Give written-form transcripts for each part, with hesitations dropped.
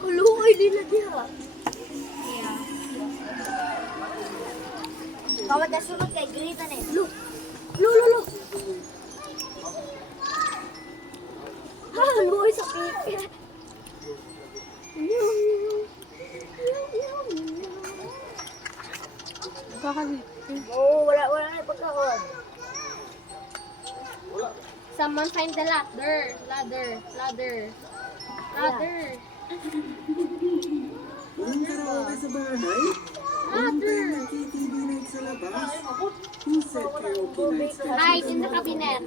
Kulungay nila diha. Kawat na sunod kay Grita na eh. Lo! Luoy sa pipi. Wala na pagkaon. Someone find the ladder. Walang karaoke sa bahay? Walang tayo nag-KTV night sa labas? Who said karaoke nights can Hide in the cabinet.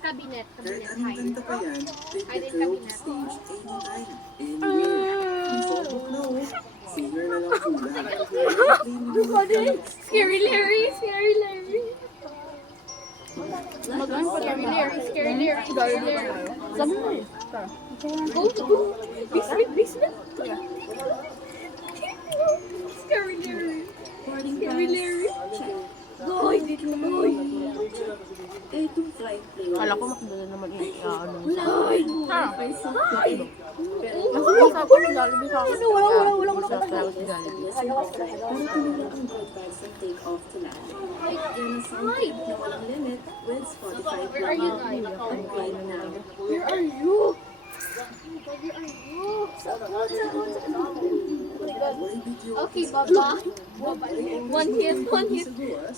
Cabinet. Kahit anong Hide. kanta pa yan, take Hide the in karaoke cabinet. stage anytime, anywhere. Ang sobok na oh. Singer na lang pula. Scary Larry. Scary Larry. Sabi mo eh. Go. Basement. Scary Larry. Goy, dito na goy. Kala ko makadala naman ano. Wala. Sa Jollibee. Where are you guys? Where are you? Okay, Baba. One hit.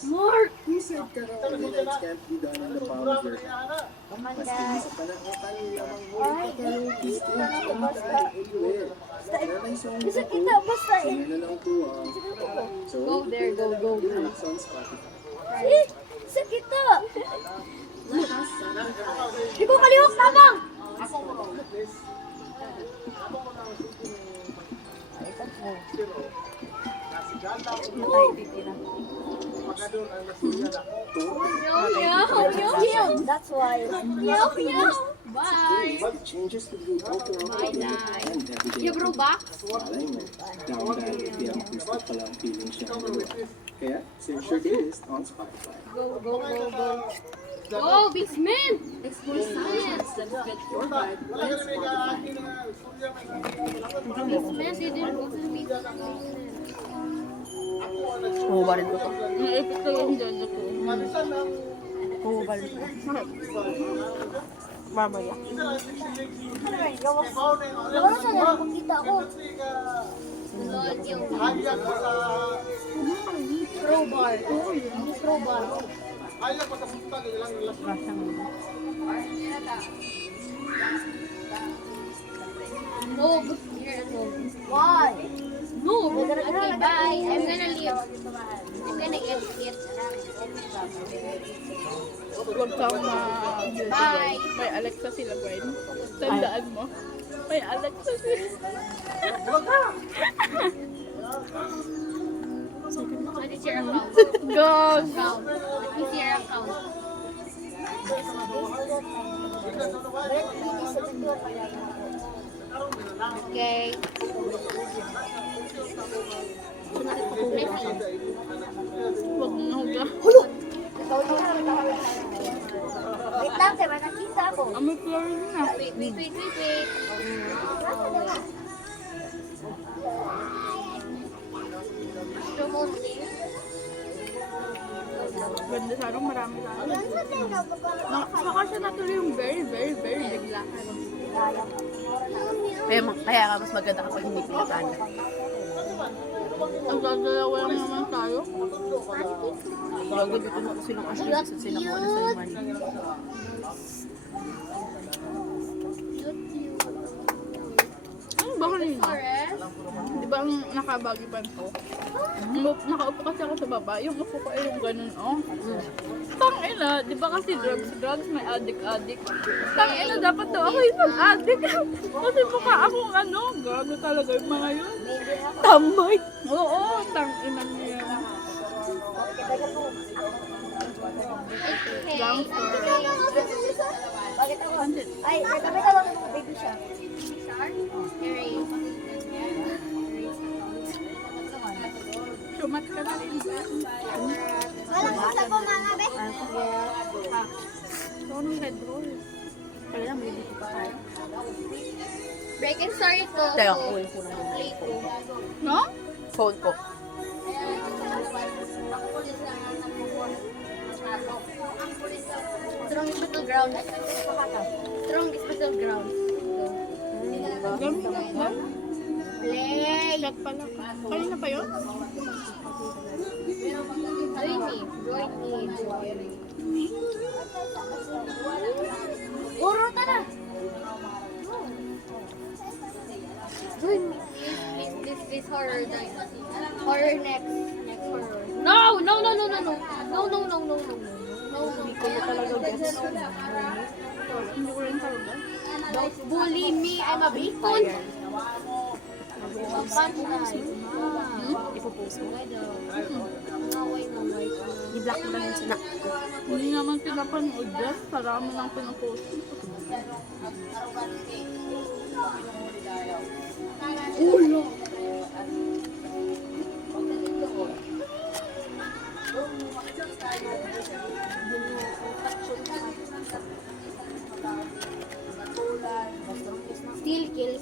Mark! Who said karaoke nights can't be done in the palm of your hand? Maski sa panangatan lamang mo karaoke stage anytime, anywhere. Wala may song Bisa ko, kita basta eh. singer na lang po ah. So, Go there, go. lyrics on Spotify. Isa kita. Di ko kalihok tabang. That's why. Bye. Changes to the overall and everyday You bro back? Malay mo, down tayo if yung gusto pa lang feeling siya ng luwa. Kaya, search your playlist on Spotify. Go, basement. Explore science. Basement, you didn't go to the basement. Huhubarin ko to. Naipit ko yung dyan ko. Huhubarin ko. Mamaya. Wala sa nila makita ako. Lord, yung Crowbar. no, here at home. Why? No, okay, bye. I'm gonna leave. I'm gonna eat. Huwag kang Bye. May Alexa sila, Gwen. Tandaan mo. May Alexa sila. What is your account? Go! What is your account? Okay. Huwag mo huga. Wait lang, kaya may nakita ako. Amoy chlorine na. Wait. Ganda sa arong marami lang. Saka siya natuloy yung very biglahan. Kaya nga mas maganda kapag hindi pinatanda. Ang gagalawa lang naman tayo. Talaga dito na silang asyik sa sila kung ano sa iman. Ano ba kanina? Di ba ang nakabagipan ko? Nakaupo kasi ako sa baba. Yung upo ko ay yung ganun, oh. Tangina, di ba kasi drugs, may addict. Tangina, dapat daw ako yung addict. Kasi mukha akong ano, gago talaga yung mga yun. Tamay. Oo, tangina niya. Lang Bakit ako? Ay, kami tawag ng baby siya. Sumat ka na rin. Walang gusto ko mga be. Ito nung red roll. Kaya lang, may dito pa tayo. Break and start ito. Teka, So, kunin ko lang. play ko. No? Phone ko. Strongest battleground. Strongest battleground. Ganun ka ba? Play! Chat pala. Kanina pa yun? Join me. Join me. Puro ka na. Join me. Please, horror night. Horror next. Next horror. No! No, no, no, no, no. No, no, no, no, no. No, no. Hindi ko na talaga guess. Hindi ko rin talaga. Don't bully me. I'm a bacon. Ipopost ko. Naway. I-block mo lang yung snack ko. Hindi naman pinapanood dyan. Sarami lang pinapost. Ulo. Still kill.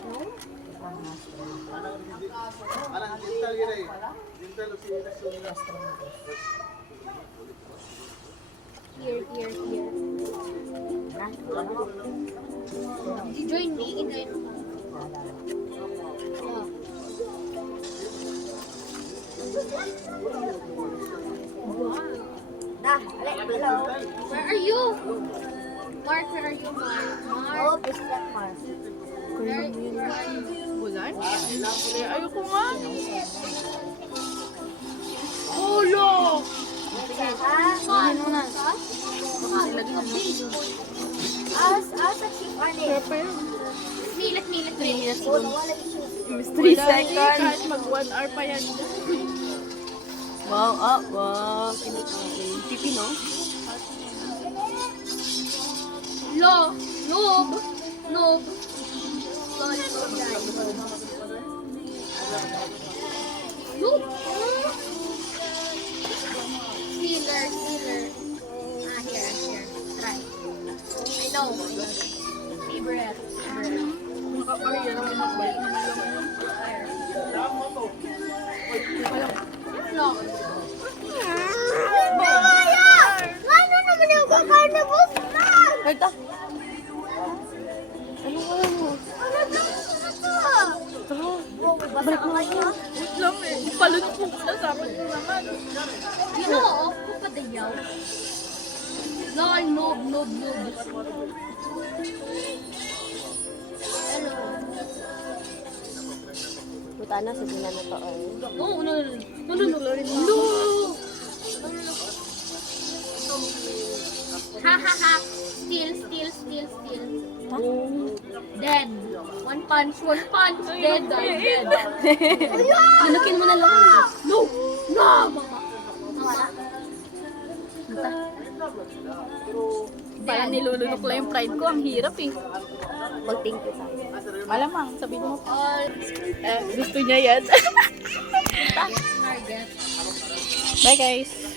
No? Here. Join me. Oh. Hello. Where are you? Mark, where are you, Mark? Oh, this that Mark. Where are you? Ulan? Eh, ayoko nga. Ulo! Ah, as a chief Kaya artist. pa yun. Let me. Oh, nawala yung shoes. 3 Wala, seconds. Kahit mag 1 hour pa yan. Wow, wow. Kinakain. Pipi, no? Noob. Sorry, guys. Noob. Stealer. Here. Try. I know. Favorite. Nakakaya naman magbalik naman naman yung No. Ano naman yung carnival snack? Karta. Ano kaya mo? Balik mo kayo. wait lang eh. Palunok mo na sabi mo naman. Ginoo ko pa dayaw. Lol, noob. Hello. Buta na, sabi na na to. No. Ha. Steal. Dead. One punch. Dead. Hanukin mo na lang. No, mama. Parang nilulunok lang yung pride ko. Ang hirap eh. Mag-thank you tayo. Malamang, sabihin mo. All Gusto niya yan. target. Bye guys.